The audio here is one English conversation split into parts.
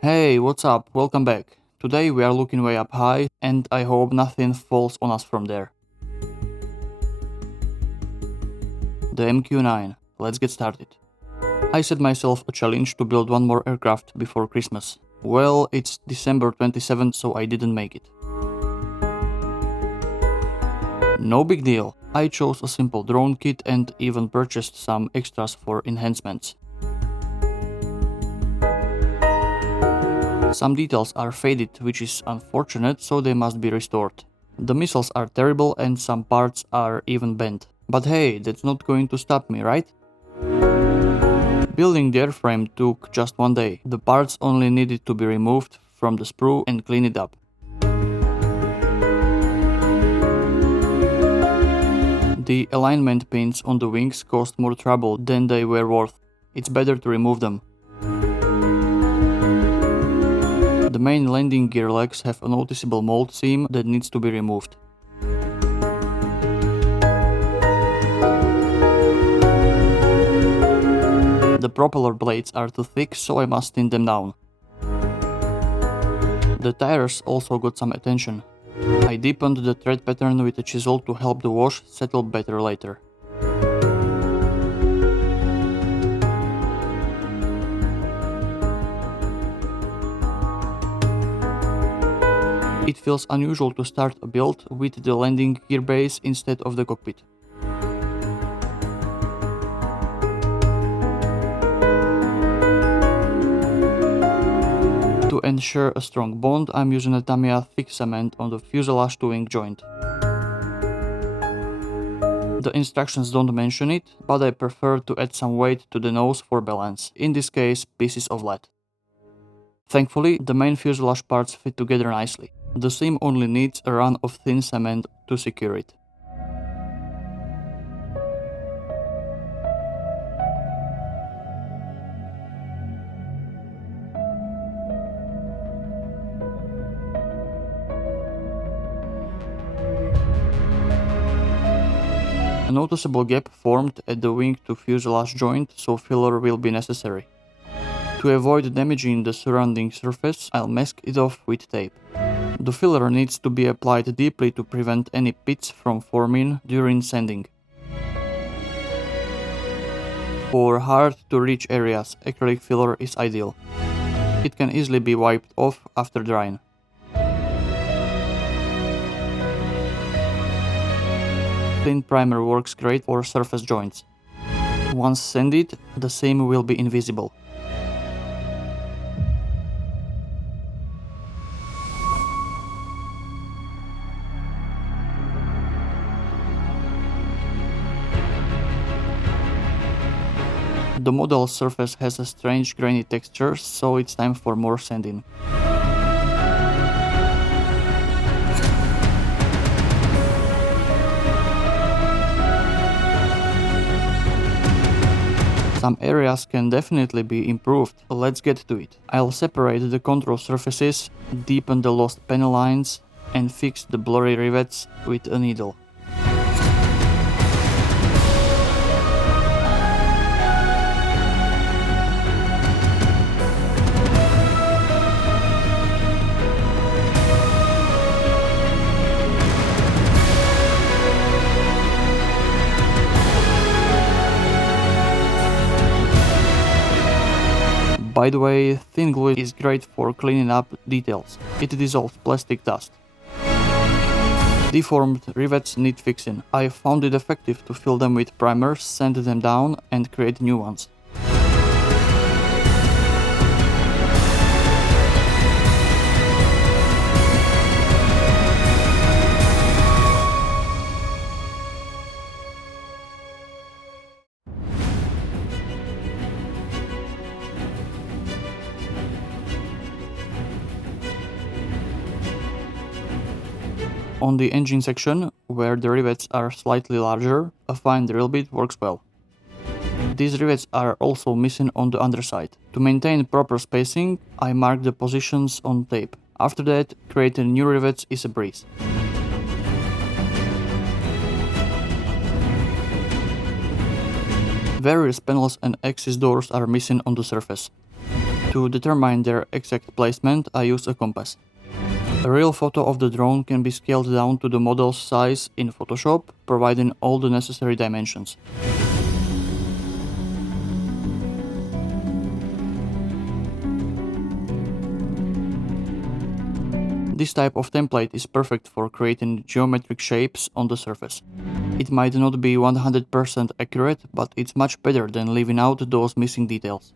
Hey, what's up? Welcome back. Today we are looking way up high, and I hope nothing falls on us from there. The MQ-9. Let's get started. I set myself a challenge to build one more aircraft before Christmas. Well, it's December 27th, so I didn't make it. No big deal. I chose a simple drone kit and even purchased some extras for enhancements. Some details are faded, which is unfortunate, so they must be restored. The missiles are terrible and some parts are even bent. But hey, that's not going to stop me, right? Building the airframe took just one day. The parts only needed to be removed from the sprue and clean it up. The alignment pins on the wings caused more trouble than they were worth. It's better to remove them. The main landing gear legs have a noticeable mold seam that needs to be removed. The propeller blades are too thick, so I must thin them down. The tires also got some attention. I deepened the tread pattern with a chisel to help the wash settle better later. It feels unusual to start a build with the landing gear base instead of the cockpit. To ensure a strong bond, I'm using a Tamiya thick cement on the fuselage to wing joint. The instructions don't mention it, but I prefer to add some weight to the nose for balance, in this case pieces of lead. Thankfully, the main fuselage parts fit together nicely. The seam only needs a run of thin cement to secure it. A noticeable gap formed at the wing to fuselage joint, so filler will be necessary. To avoid damaging the surrounding surface, I'll mask it off with tape. The filler needs to be applied deeply to prevent any pits from forming during sanding. For hard-to-reach areas, acrylic filler is ideal. It can easily be wiped off after drying. Thin primer works great for surface joints. Once sanded, the seam will be invisible. The model surface has a strange grainy texture, so it's time for more sanding. Some areas can definitely be improved, let's get to it. I'll separate the control surfaces, deepen the lost panel lines, and fix the blurry rivets with a needle. By the way, thin glue is great for cleaning up details. It dissolves plastic dust. Deformed rivets need fixing. I found it effective to fill them with primer, sand them down, and create new ones. On the engine section, where the rivets are slightly larger, a fine drill bit works well. These rivets are also missing on the underside. To maintain proper spacing, I mark the positions on tape. After that, creating new rivets is a breeze. Various panels and axis doors are missing on the surface. To determine their exact placement, I use a compass. A real photo of the drone can be scaled down to the model's size in Photoshop, providing all the necessary dimensions. This type of template is perfect for creating geometric shapes on the surface. It might not be 100% accurate, but it's much better than leaving out those missing details.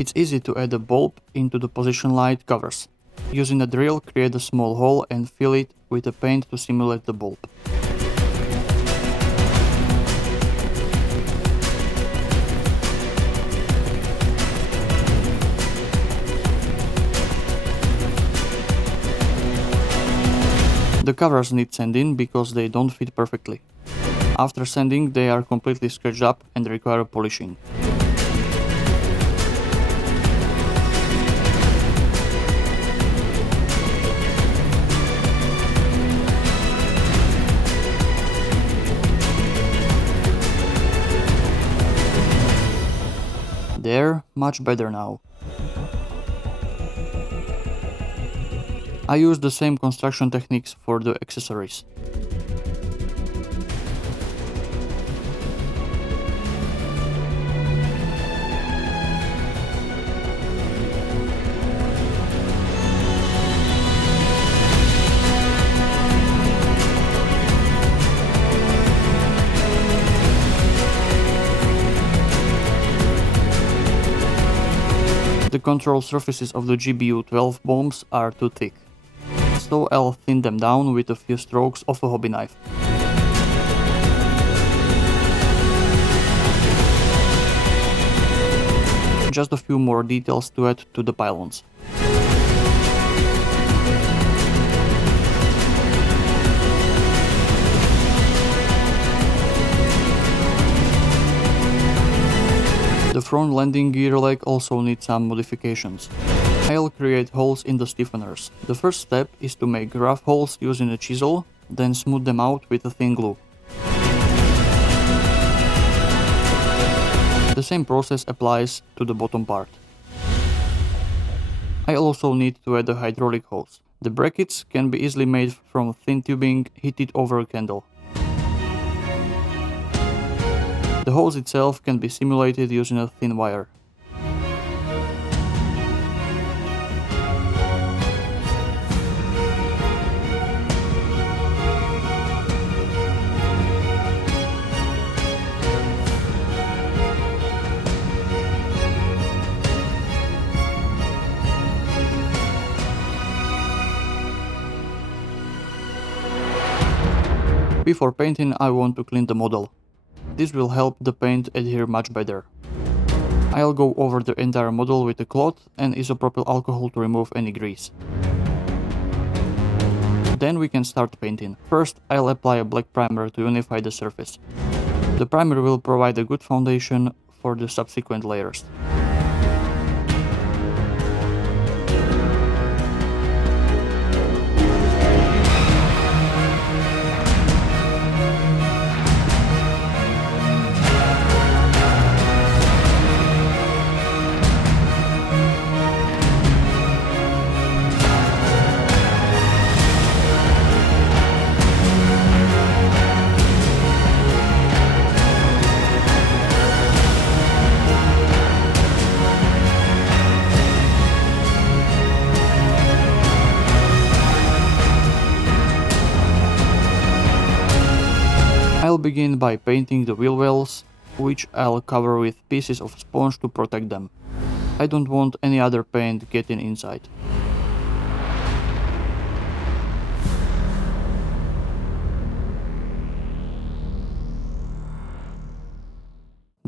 It's easy to add a bulb into the position light covers. Using a drill, create a small hole and fill it with a paint to simulate the bulb. The covers need sanding because they don't fit perfectly. After sanding, they are completely scratched up and require polishing. There, much better now. I use the same construction techniques for the accessories. The control surfaces of the GBU-12 bombs are too thick, so I'll thin them down with a few strokes of a hobby knife. Just a few more details to add to the pylons. The front landing gear leg also needs some modifications. I'll create holes in the stiffeners. The first step is to make rough holes using a chisel, then smooth them out with a thin glue. The same process applies to the bottom part. I also need to add a hydraulic hose. The brackets can be easily made from thin tubing heated over a candle. The hose itself can be simulated using a thin wire. Before painting, I want to clean the model. This will help the paint adhere much better. I'll go over the entire model with a cloth and isopropyl alcohol to remove any grease. Then we can start painting. First, I'll apply a black primer to unify the surface. The primer will provide a good foundation for the subsequent layers. I'll begin by painting the wheel wells, which I'll cover with pieces of sponge to protect them. I don't want any other paint getting inside.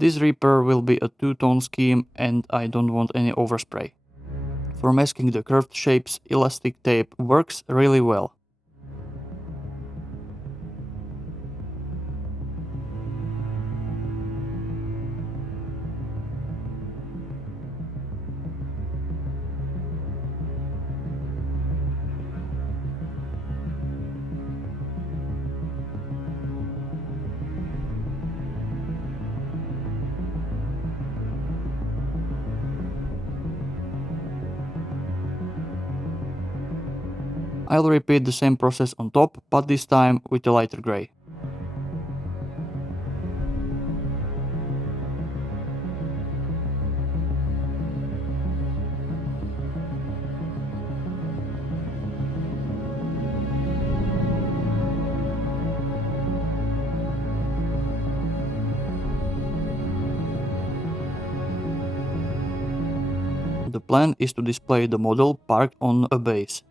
This repair will be a two-tone scheme and I don't want any overspray. For masking the curved shapes, elastic tape works really well. I'll repeat the same process on top, but this time with a lighter grey. The plan is to display the model parked on a base.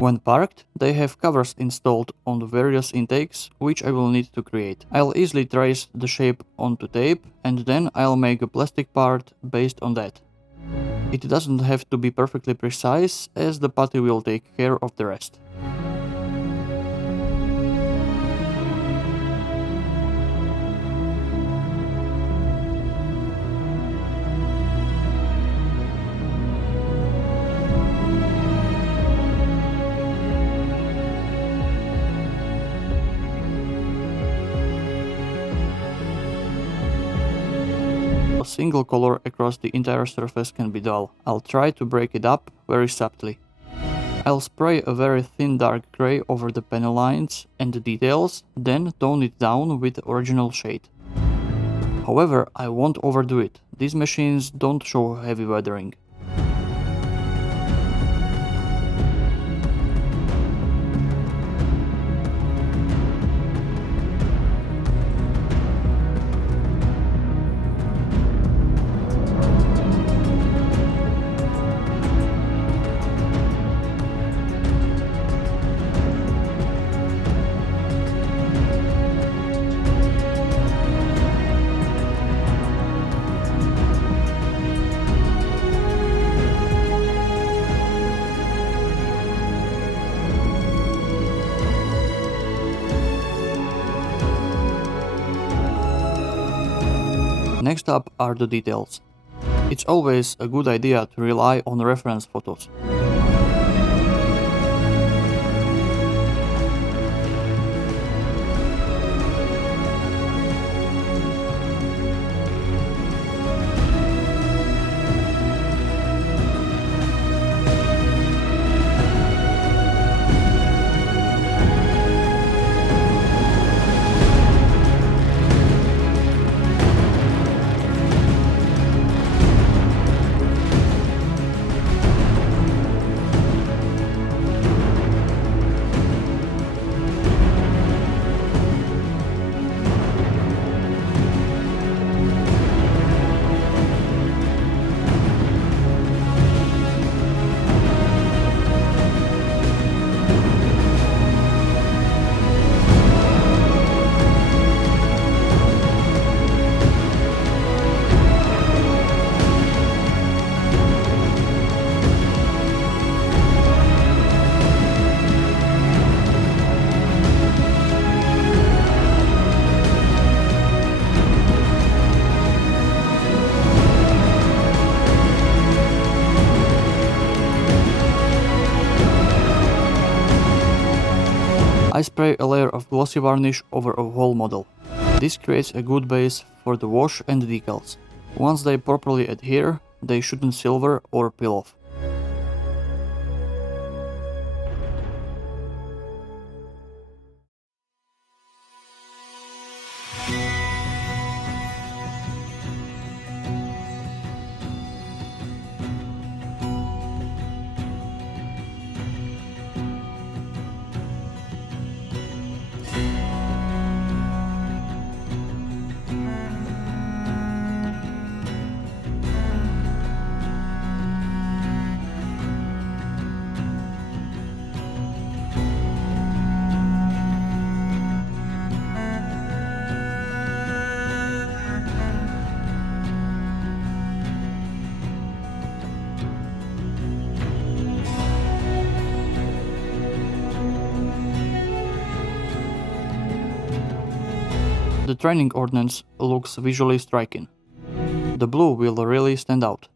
When parked, they have covers installed on the various intakes, which I will need to create. I'll easily trace the shape onto tape and then I'll make a plastic part based on that. It doesn't have to be perfectly precise, as the putty will take care of the rest. A single color across the entire surface can be dull. I'll try to break it up very subtly. I'll spray a very thin dark grey over the panel lines and the details, then tone it down with the original shade. However, I won't overdo it. These machines don't show heavy weathering. Next up are the details. It's always a good idea to rely on reference photos. I spray a layer of glossy varnish over a whole model. This creates a good base for the wash and decals. Once they properly adhere, they shouldn't silver or peel off. The training ordnance looks visually striking. The blue will really stand out.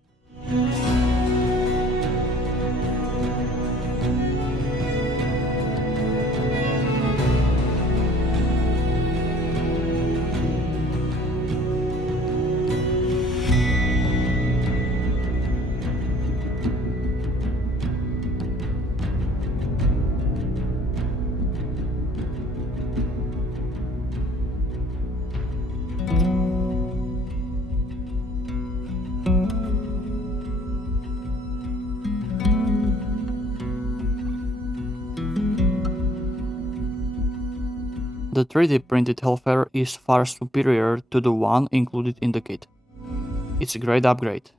The 3D printed Hellfire is far superior to the one included in the kit. It's a great upgrade.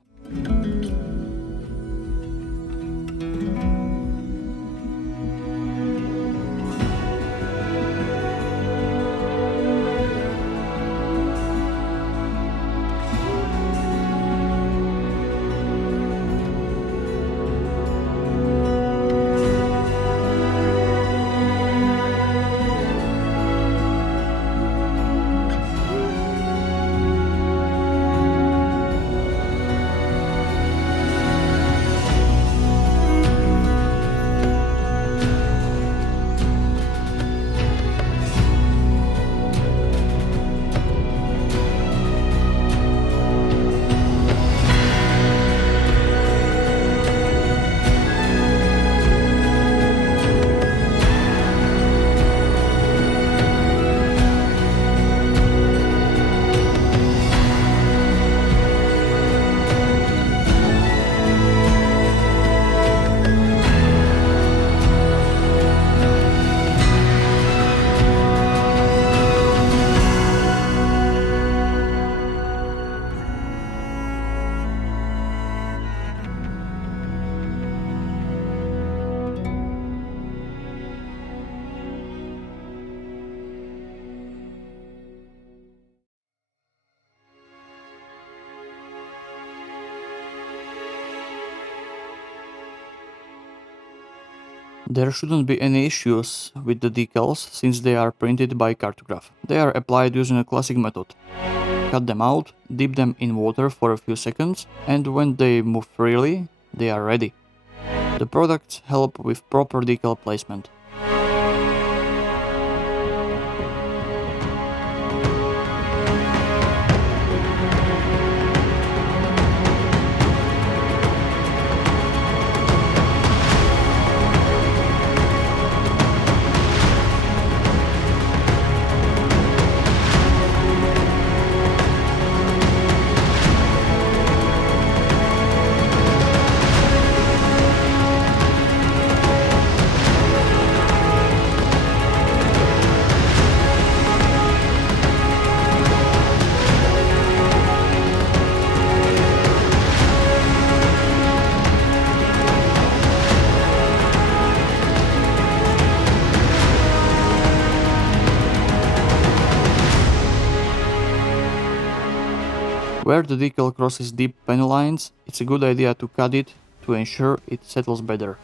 There shouldn't be any issues with the decals since they are printed by cartograph. They are applied using a classic method. Cut them out, dip them in water for a few seconds, and when they move freely, they are ready. The products help with proper decal placement. Where the decal crosses deep pen lines, it's a good idea to cut it to ensure it settles better.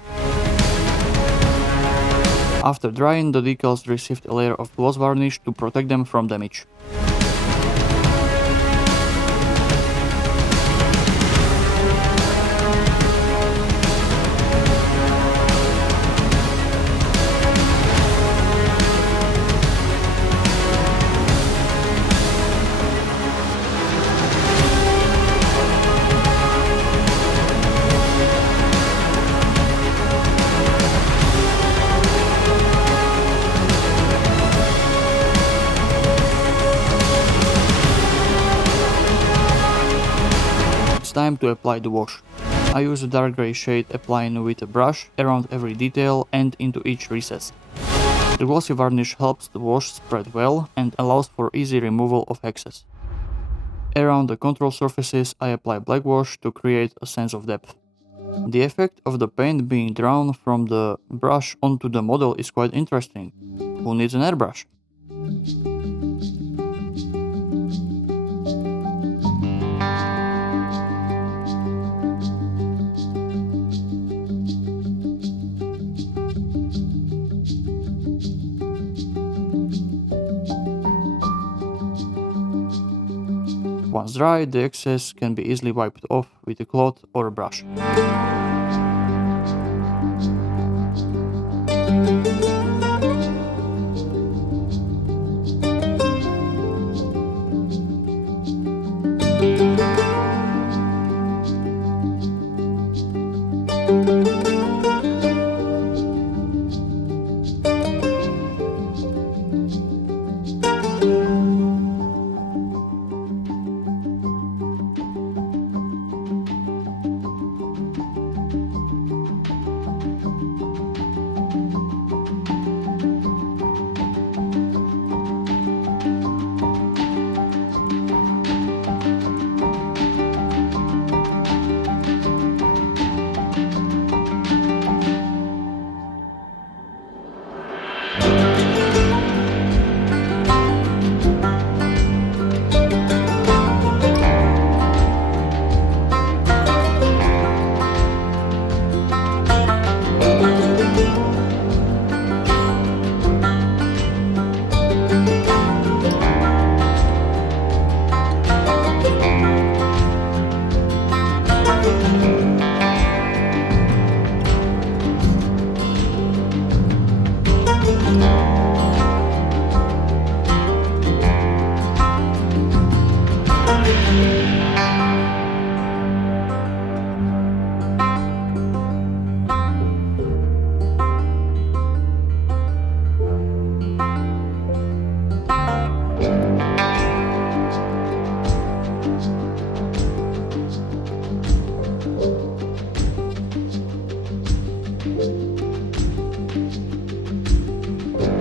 After drying, the decals received a layer of gloss varnish to protect them from damage. Time to apply the wash. I use a dark grey shade, applying with a brush around every detail and into each recess. The glossy varnish helps the wash spread well and allows for easy removal of excess. Around the control surfaces I apply black wash to create a sense of depth. The effect of the paint being drawn from the brush onto the model is quite interesting. Who needs an airbrush? Once dry, the excess can be easily wiped off with a cloth or a brush.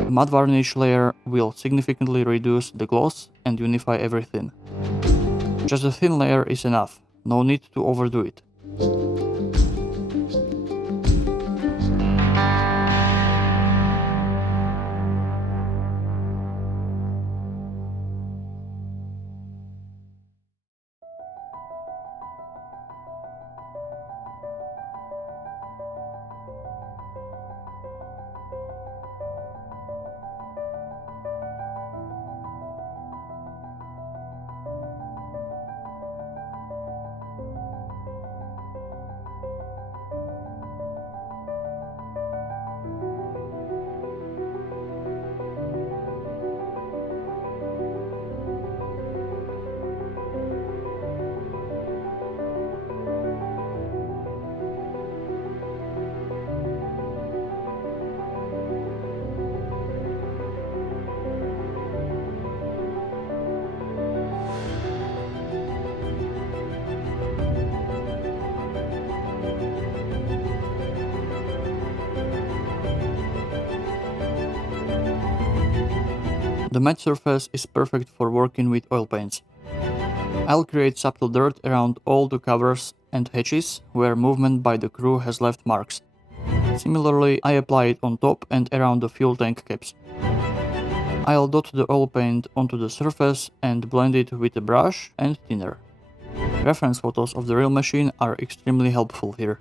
The matte varnish layer will significantly reduce the gloss and unify everything. Just a thin layer is enough, no need to overdo it. The matte surface is perfect for working with oil paints. I'll create subtle dirt around all the covers and hatches where movement by the crew has left marks. Similarly, I apply it on top and around the fuel tank caps. I'll dot the oil paint onto the surface and blend it with a brush and thinner. Reference photos of the real machine are extremely helpful here.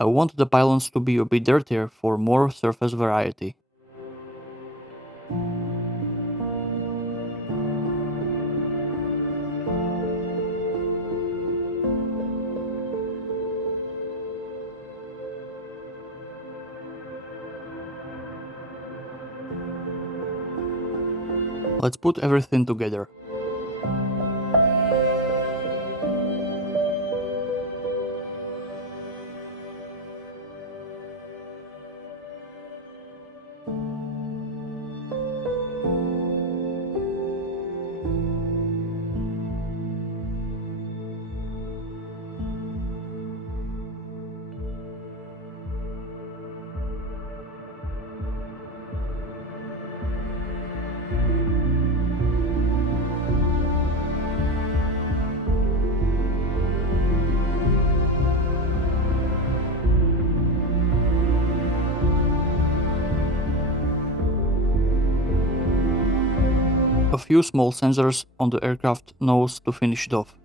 I want the pylons to be a bit dirtier for more surface variety. Let's put everything together. A few small sensors on the aircraft nose to finish it off.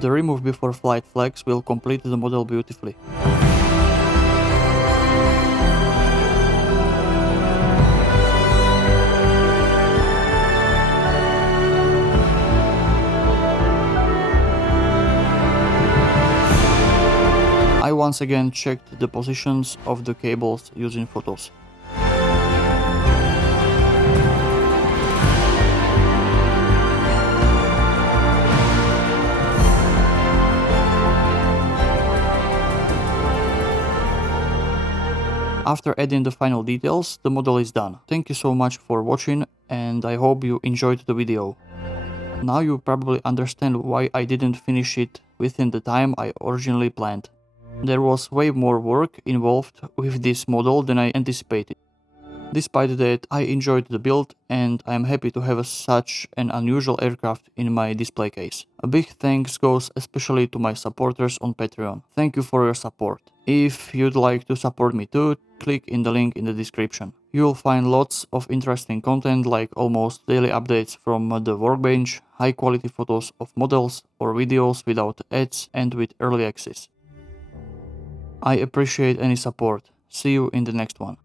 The remove before flight flags will complete the model beautifully. I once again checked the positions of the cables using photos. After adding the final details, the model is done. Thank you so much for watching, and I hope you enjoyed the video. Now you probably understand why I didn't finish it within the time I originally planned. There was way more work involved with this model than I anticipated. Despite that, I enjoyed the build and I am happy to have such an unusual aircraft in my display case. A big thanks goes especially to my supporters on Patreon. Thank you for your support. If you'd like to support me too, click in the link in the description. You'll find lots of interesting content like almost daily updates from the workbench, high quality photos of models or videos without ads and with early access. I appreciate any support. See you in the next one.